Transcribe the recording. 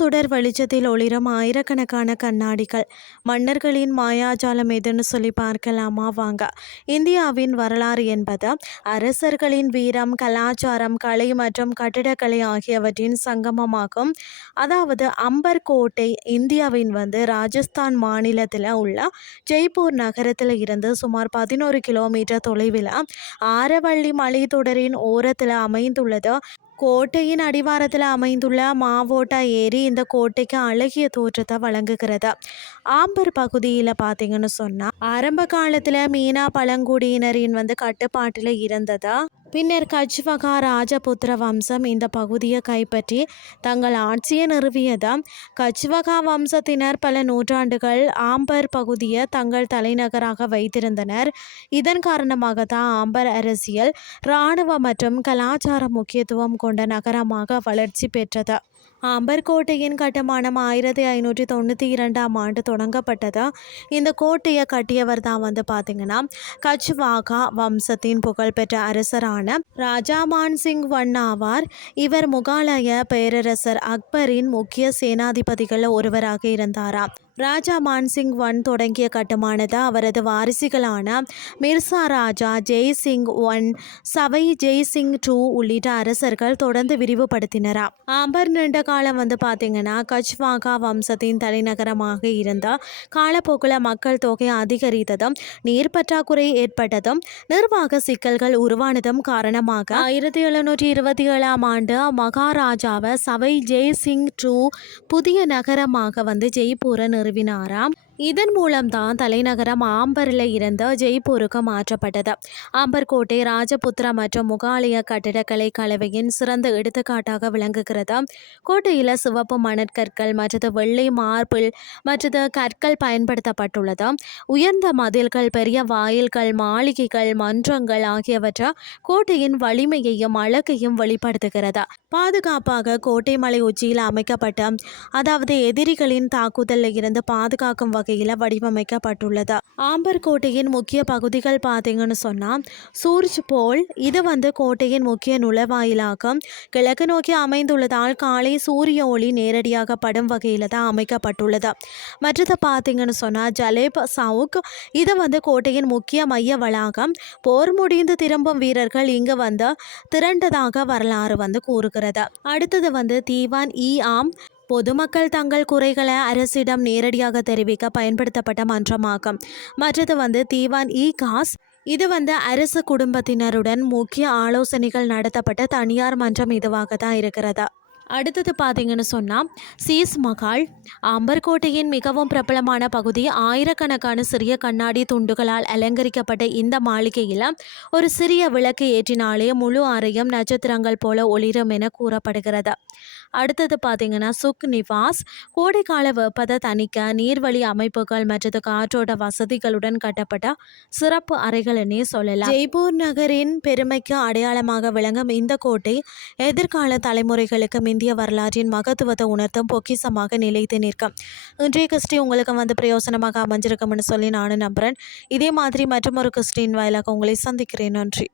சுடர் வெளிச்சத்தில் ஒளிரும் ஆயிரக்கணக்கான கண்ணாடிகள். மன்னர்களின் மாயாஜாலம் எதுன்னு சொல்லி பார்க்கலாமா வாங்க. இந்தியாவின் வரலாறு என்பது அரசர்களின் வீரம், கலாச்சாரம், கலை மற்றும் கட்டிடக்கலை ஆகியவற்றின் சங்கமமாகும். அதாவது அம்பர் கோட்டை இந்தியாவின் ராஜஸ்தான் மாநிலத்தில் உள்ள ஜெய்ப்பூர் நகரத்தில் இருந்து சுமார் 11 கிலோமீட்டர் தொலைவில் ஆரவள்ளி மலைத்தொடரின் ஓரத்தில் அமைந்துள்ளது. கோட்டையின் அடிவாரத்தில் அமைந்துள்ள மாவோட்டா ஏரி இந்த கோட்டைக்கு அழகிய தோற்றத்தை வழங்குகிறது. ஆம்பர் பகுதியில் பார்த்தீங்கன்னு சொன்னால் ஆரம்ப காலத்தில் மீனா பழங்குடியினரின் கட்டுப்பாட்டில் இருந்ததா. பின்னர் கச்வகா ராஜபுத்திர வம்சம் இந்த பகுதியை கைப்பற்றி தங்கள் ஆட்சியை நிறுவியது. கச்வகா வம்சத்தினர் பல நூற்றாண்டுகள் ஆம்பர் பகுதியை தங்கள் தலைநகராக வைத்திருந்தனர். இதன் காரணமாக தான் ஆம்பர் அரசியல், இராணுவ மற்றும் கலாச்சார முக்கியத்துவம் கொண்ட நகரமாக வளர்ச்சி பெற்றது. ஆம்பர் கோட்டையின் கட்டுமானம் 1592ஆம் ஆண்டு தொடங்கப்பட்டது. இந்த கோட்டையை கட்டியவர் தான் பார்த்தீங்கன்னா கச்வாகா வம்சத்தின் புகழ்பெற்ற அரசரான ராஜா மான்சிங் ஒன் ஆவார். இவர் முகலாய பேரரசர் அக்பரின் முக்கிய சேனாதிபதிகளில் ஒருவராக இருந்தாராம். ராஜா மான்சிங் ஒன் தொடங்கிய கட்டுமானத்தை அவரது வாரிசுகளான மிர்சா ராஜா ஜெய்சிங் ஒன், சவை ஜெய்சிங் டூ உள்ளிட்ட அரசர்கள் தொடர்ந்து விரிவுபடுத்தினராம். ஆம்பர் நீண்ட காலம் பார்த்தீங்கன்னா கச்வாகா வம்சத்தின் தலைநகரமாக இருந்த காலப்போக்கில் மக்கள் தொகை அதிகரித்ததும், நீர் பற்றாக்குறை ஏற்பட்டதும், நிர்வாக சிக்கல்கள் உருவானதும் காரணமாக 1727ஆம் ஆண்டு மகாராஜாவை சவை ஜெய்சிங் டூ புதிய நகரமாக ஜெய்ப்பூரை நிறுவினாராம். இதன் மூலம்தான் தலைநகரம் ஆம்பரில் இருந்து ஜெய்ப்பூருக்கு மாற்றப்பட்டது. ஆம்பர் கோட்டை ராஜபுத்திர மற்றும் முகாலய கட்டிடக்கலை கலவையின் சிறந்த எடுத்துக்காட்டாக விளங்குகிறது. கோட்டையில் சிவப்பு மணற்கற்கள் மற்றது வெள்ளை மார்பிள் மற்றது கற்கள் பயன்படுத்தப்பட்டுள்ளது. உயர்ந்த மதில்கள், பெரிய வாயில்கள், மாளிகைகள், மன்றங்கள் ஆகியவற்றை கோட்டையின் வலிமையையும் அழகையும் வெளிப்படுத்துகிறது. பாதுகாப்பாக கோட்டை மலை உச்சியில் அமைக்கப்பட்ட, அதாவது எதிரிகளின் தாக்குதலில் இருந்து பாதுகாக்கும் வகையில் வடிவமைக்கப்பட்டுள்ளது. ஆம்பர் கோட்டையின் முக்கிய பகுதிகள் பார்த்தீங்கன்னு சொன்னால் சூர்ஜ் போல், இது கோட்டையின் முக்கிய நுழைவாயிலாகும். கிழக்கு நோக்கி அமைந்துள்ளதால் காலை சூரிய ஒளி நேரடியாக படும் வகையில் தான் அமைக்கப்பட்டுள்ளது. மற்றது பார்த்தீங்கன்னு சொன்னால் ஜலேப் சவுக், இது கோட்டையின் முக்கிய மைய வளாகம். போர் முடிந்து திரும்பும் வீரர்கள் இங்கு திரண்டதாக வரலாறு கூறுகிறது. அடுத்தது தீவான் இ ஆம், பொதுமக்கள் தங்கள் குறைகளை அரசிடம் நேரடியாக தெரிவிக்க பயன்படுத்தப்பட்ட மன்றமாகும். மற்றது தீவான் இ காஸ், இது அரசு குடும்பத்தினருடன் முக்கிய ஆலோசனைகள் நடத்தப்பட்ட தனியார் மன்றம் இதுவாக தான் இருக்கிறது. அடுத்தது பார்த்தீங்கன்னு சொன்னால் சீஸ் மகால். ஆம்பர் கோட்டையின் மிகவும் பிரபலமான பகுதி. ஆயிரக்கணக்கான சிறிய கண்ணாடி துண்டுகளால் அலங்கரிக்கப்பட்ட இந்த மாளிகையில் ஒரு சிறிய விளக்கு ஏற்றினாலே முழு அறையும் நட்சத்திரங்கள் போல ஒளிரும் என கூறப்படுகிறது. அடுத்தது பார்த்தீங்கன்னா சுக் நிவாஸ். கோடைக்கால வெப்பத்தை தணிக்க நீர்வழி அமைப்புகள் மற்றும் காற்றோட்ட வசதிகளுடன் கட்டப்பட்ட சிறப்பு அறைகள்னே சொல்லலாம். ஜெய்ப்பூர் நகரின் பெருமைக்கு அடையாளமாக விளங்கும் இந்த கோட்டை எதிர்கால தலைமுறைகளுக்கு இந்திய வரலாற்றின் மகத்துவத்தை உணர்த்தும் பொக்கிஷமாக நிலைத்து நிற்கும். இன்றைய கிறிஸ்டி உங்களுக்கு பிரயோசனமாக அமைஞ்சிருக்கும்னு சொல்லி நானும் நம்புகிறேன். இதே மாதிரி மற்றும் ஒரு கிறிஸ்டின் வாயிலாக உங்களை சந்திக்கிறேன். நன்றி.